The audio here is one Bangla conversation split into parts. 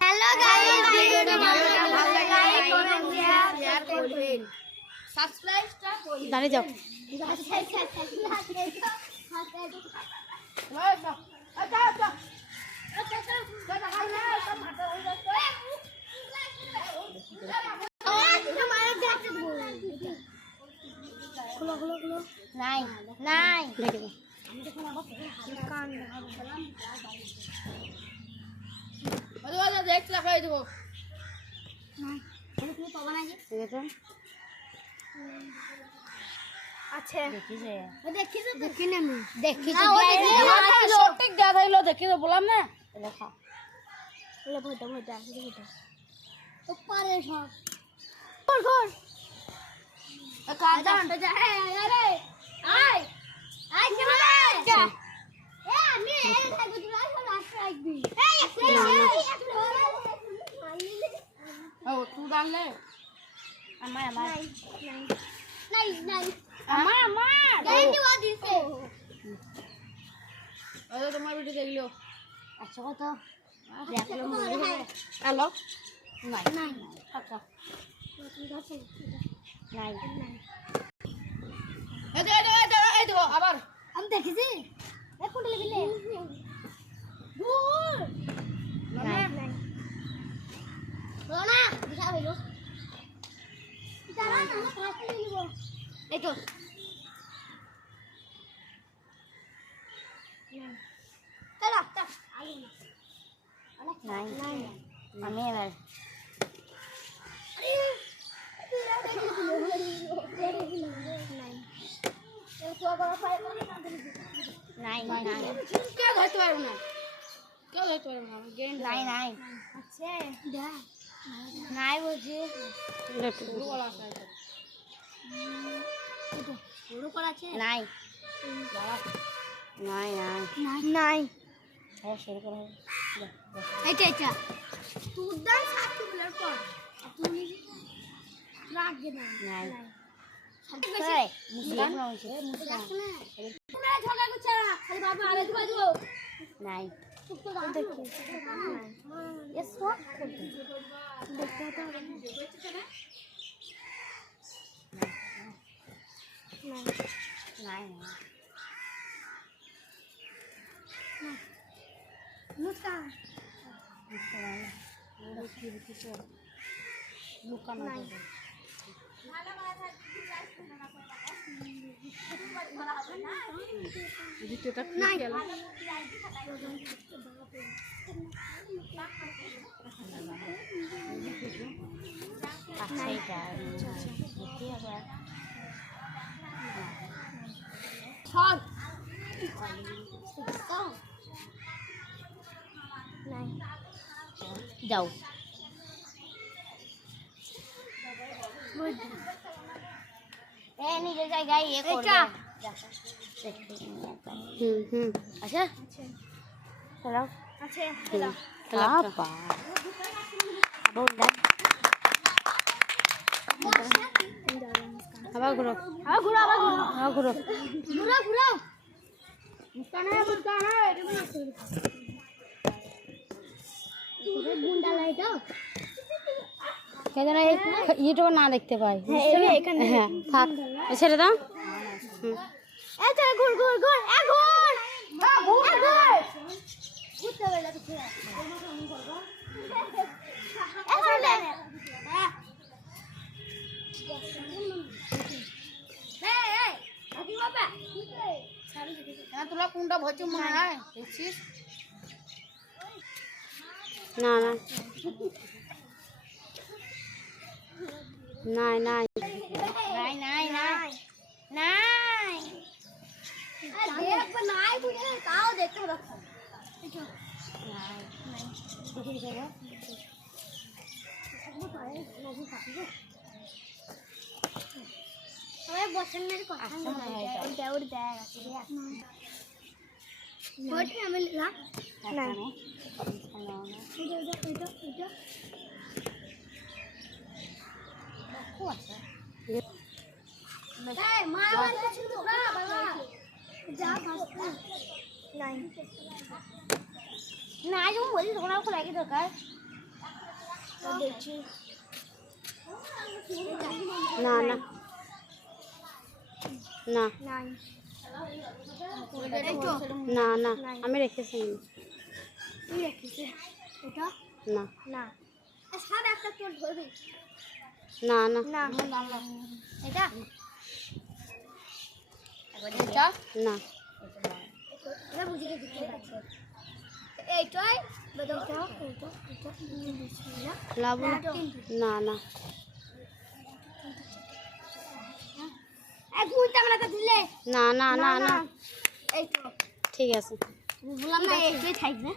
হ্যালো গাইস, ভিডিওটা ভালো লাগলে লাইক কমেন্ট শেয়ার করবেন, সাবস্ক্রাইবটা করবেন। দাঁড়িয়ে যাও। নাই নাই দেখে দেখ লাগাই দেবো। আচ্ছা দেখিনি আমি দেখিছি সঠিক দেয়া থাকলো দেখি তো বললাম না লেখা ভোটা ভোটা ভোটা উপরে সব কর কর কাজা যা আরে আয় আয় কেমন যা এ আমি এই থাকবো তুই আর লাস্ট রাখবি এই ও তুই ডাললে আমার নাই নাই আমার গ্যারান্টি ওয়া দিছে ওই তোমার ভিডিও দেখলো আচ্ছা কত দেখলো হ্যালো নাই নাই আচ্ছা নাই এই দেখো আবার আমি দেখেছি এক কুইন্টাল বিলে দূর নাই নাই রোনা দিশা হইলো দাঁড়া না ফাস্ট নিব এই তো চলো চল আলু নাই নাই আমি এবার নাই নাই কেউ ধরতে পারবো না কেউ ধরতে পারবো না নাই নাই আচ্ছা নাই বলছি নাই নাই নাই নাই শুরু করা এইটা এইটা তোর দাম 7 প্লেট পর তুমি রাখবে না নাই এই মুসলিম না হইছে মুসলিম তোমরা ঝগড়া করছ না খালি বাবা আরে দিবা দিও নাই তো দাম দেখি এস ওয়াট করতে দেখতে তো নাই নাই নুসকা নুসকা নাই ভিডিওটা ক্লিক গেল আচ্ছা এটা দেখি আবার সব নাই যাও এ নিজের জায়গায় ইয়ে করবে আচ্ছা চলো আচ্ছা চলো আপা আবার ঘুরো আবার ঘুরো আবার ঘুরো আবার ঘুরো ঘুরো ঘুরো মুস্কান এটা না গুন্ডা লাইটা কেন ইউটিউব না দেখতে পাই হ্যাঁ থাক ছেড়ে দাও এই চল ঘুর ঘুর ঘুর এ ঘুর ঘুর ঘুরতে হবে লাগে ছেড়ে এ চলে হ্যাঁ এই আদি বাবা না তোরা কোনটা ভর্তি মনে হয় দেখছিস না না নাই নাই নাই নাই নাই নাই দেখব নাই বুঝে তাও দেখতে হবে নাই নাই দেখি যাবে ওই বসনের কথা নাই দেউর দেয় আছে ওটা আমি লাগ না এটা এটা এটা দেখো আছে এই মা বলছিল বাবা যা ফাস্ট নাই না যখন বলি তখন আর খোলা কি দরকার দেখছি না না না না না আমি রেখেছি এটা না না সব একটা তোর ধরবি না না না এটা এটা না এটা বুঝে গেছি এইটাই এটা লাভ না না এক ঘন্টা আমরা তো দিলে না না না না এই তো ঠিক আছে বললাম না এইটাই থাকবে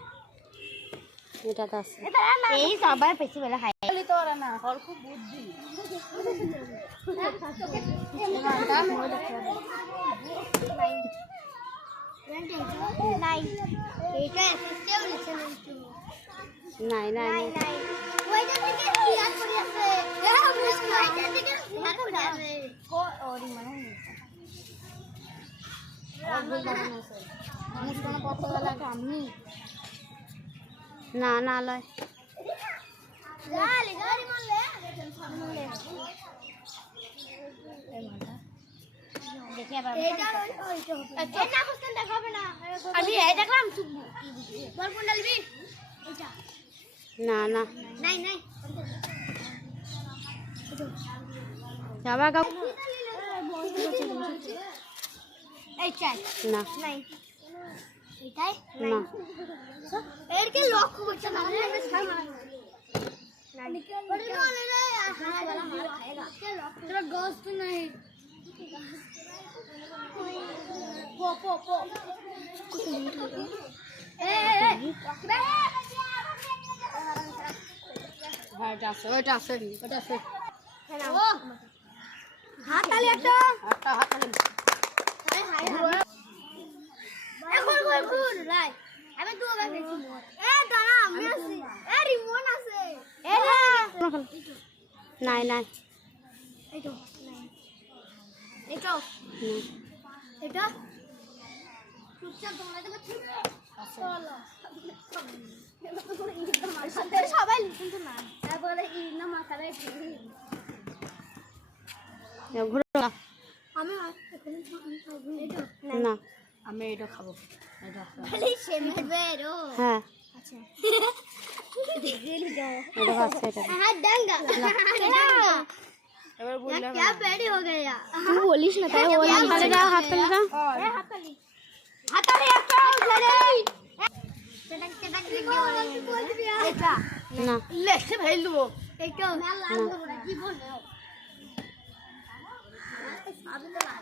এটা তো আছে এই সবার পেছি বেলা খাই বলি তো ওরা না ওর খুব বুদ্ধি নাই নাই নাই না না লয় আমি এই দেখলাম বল কোনটা নিবি না না নাই নাই যাবা গাও এই চাই না নাই এটাই না এর কি লক্ষ্য করছে না तेरा गोश्त नहीं पो पो पो এটা আছে ওটা আছে ওটা আছে হাত তালি একটা হাত তালি এখন কই ঘুর রাই আমি তো আবার গেছি এ দাঁড়া আমি আছি এ রিমোট আছে এ নাই নাই এই তো নাই এটা এটা চুপচাপ তোমরা তো ঠিক চলো সবাই লিখুন তো না তারপরে ইনা মাথায় ঘুরে আমি এখানে খাবো এটা না আমি এটা খাবো এটা খালি সেমে বেরো হ্যাঁ আচ্ছা দেখলি যাও এটা আছে এটা हां डंगा এবার বললাম क्या पेड़ी हो गया तू बोलिस ना ताई वो হাত তালি দাও হাত তালি দাও ए हाथ ताली একটা ধরে চটক চটক বল দিয়া এটা না লেখে ফেল দেবো এটা না লাগবে না কি বলছো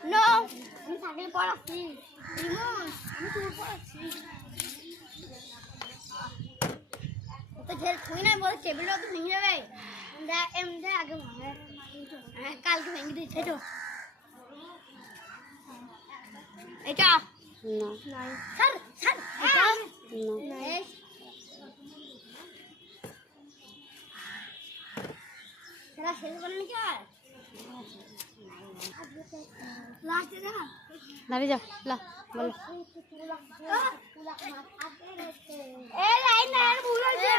নো আমি সাইকেল পড়াচ্ছি আমি তোর পড়াচ্ছি তো যে তুই না বলে টেবিলটা তো ভেঙে যাবে এমনি আগে ভাঙে হ্যাঁ কালকে ভেঙে দিয়েছে এটা এটা না নাই স্যার স্যার এটা না নাই तेरा खेल करने क्या है लास्ट देखा দাঁড়িয়ে যাও লা বলো ए लाइन लाइन भूल जा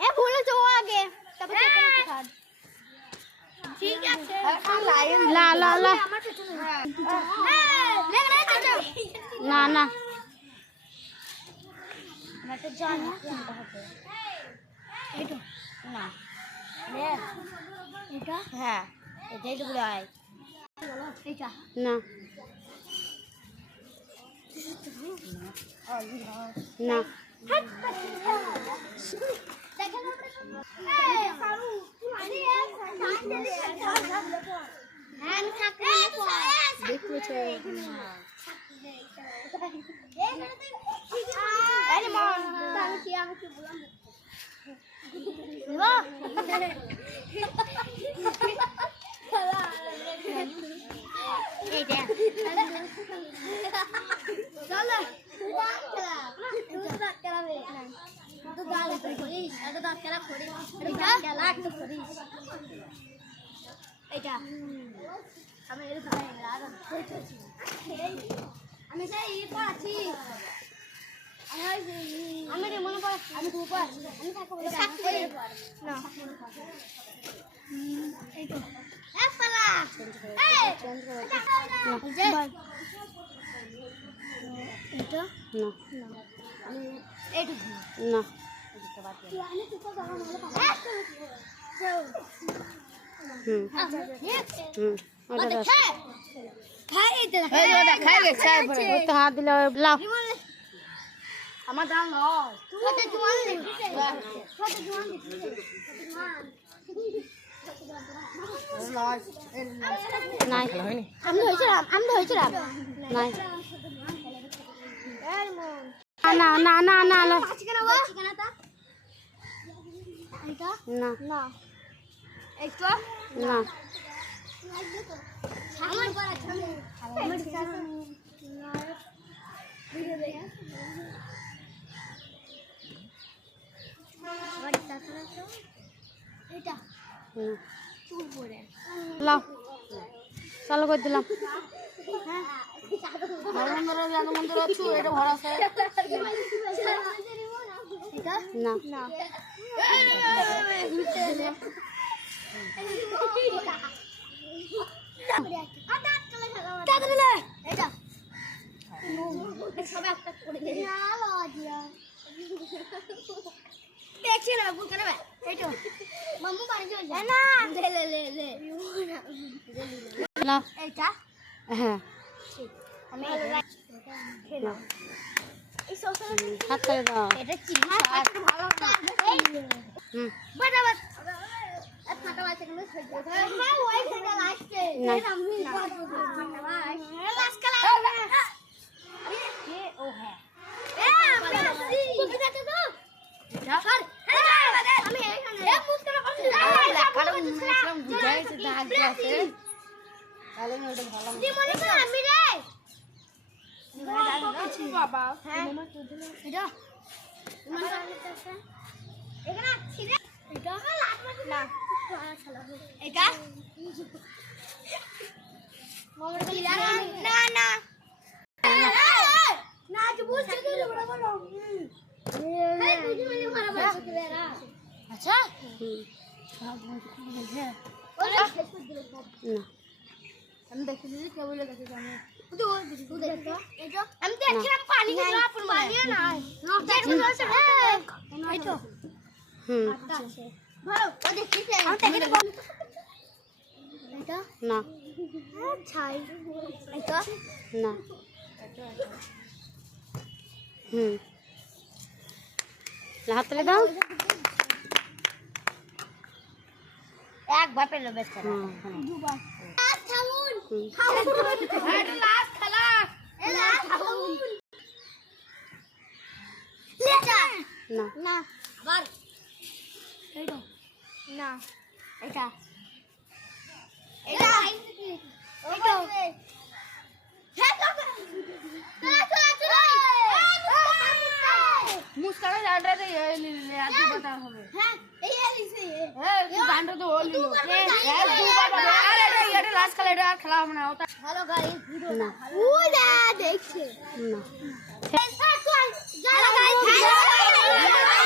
ए भूल जा आगे तब ठीक है लाइन লা লা লা আমার পেছনে ले ले चाचा না না मैं तो जाना কোনটা হবে এটা না রে এটা হ্যাঁ এটাই তো বলে আয় এটা না না আমি সেই পড়াচ্ছি আমি মনে পড়ে আমি খুব আমি থাকবো না এই তো এক পালা এই এটা না এইটু না হুম হুম ওটা দাও। ওই তো হাত দিলে লাও আমার দাম নয় নাই আমি ধরেছিলাম নাই না না না না না না না একটু না এটা হুম। চুল পরে লাও চালু করে দিলাম এটা না না মামু বাড়ি চলে যায় না লাও এইটা হ্যাঁ আমি খেলাম এই সসটা হাত করে দাও এটা চিনি ভালো হুম বাটা বাট ফাটা বাচ্চা গুলো হ্যাঁ ওই খেলা লাস্টে না। আমি লাস্ট খেলা ये ओ है ए আমি বুঝতে তো সর আমি এখানে এ বুঝতে না কারণ ম্যাক্সিমাম বুঝাইছে দাগ আছে তাহলে ওটা ভালো দি মনে কর আমি রে বাবা হ্যাঁ এটা এখানে ছিড়ে এটা না এটা না না না তুই বুঝছিস তো বড় বড় আরে তুই মানে মারা বলছিস রে আচ্ছা হুম না আমি দেখেছি যে কেবল দেখেছি আমি তুই দেখ তো এটা আমি দেখছিলাম পানি না পানি না এই তো হুম ভালো ও দেখছিস আমি দেখেছি এটা না ছাই এটা না হুম হাত তুলে দাও একবার পেলো বেশ করে হুম দুবার লাস্ট থামুন হুম। এটা লাস্ট খেলা এই লাস্ট থামুন লেটা না না আবার এইটা না এটা এটা এটা মুস্কারা জানটা দে এই লিলে আদি বাতা হবে হ্যাঁ এই লিছে এই তুই জানটা তো ওলি লো আরে এটা লাস্ট খেলা এটা খেলা হবে না ওটা ভালো গাইস ভিডিও না ওই দা দেখছে না চল চল গাইস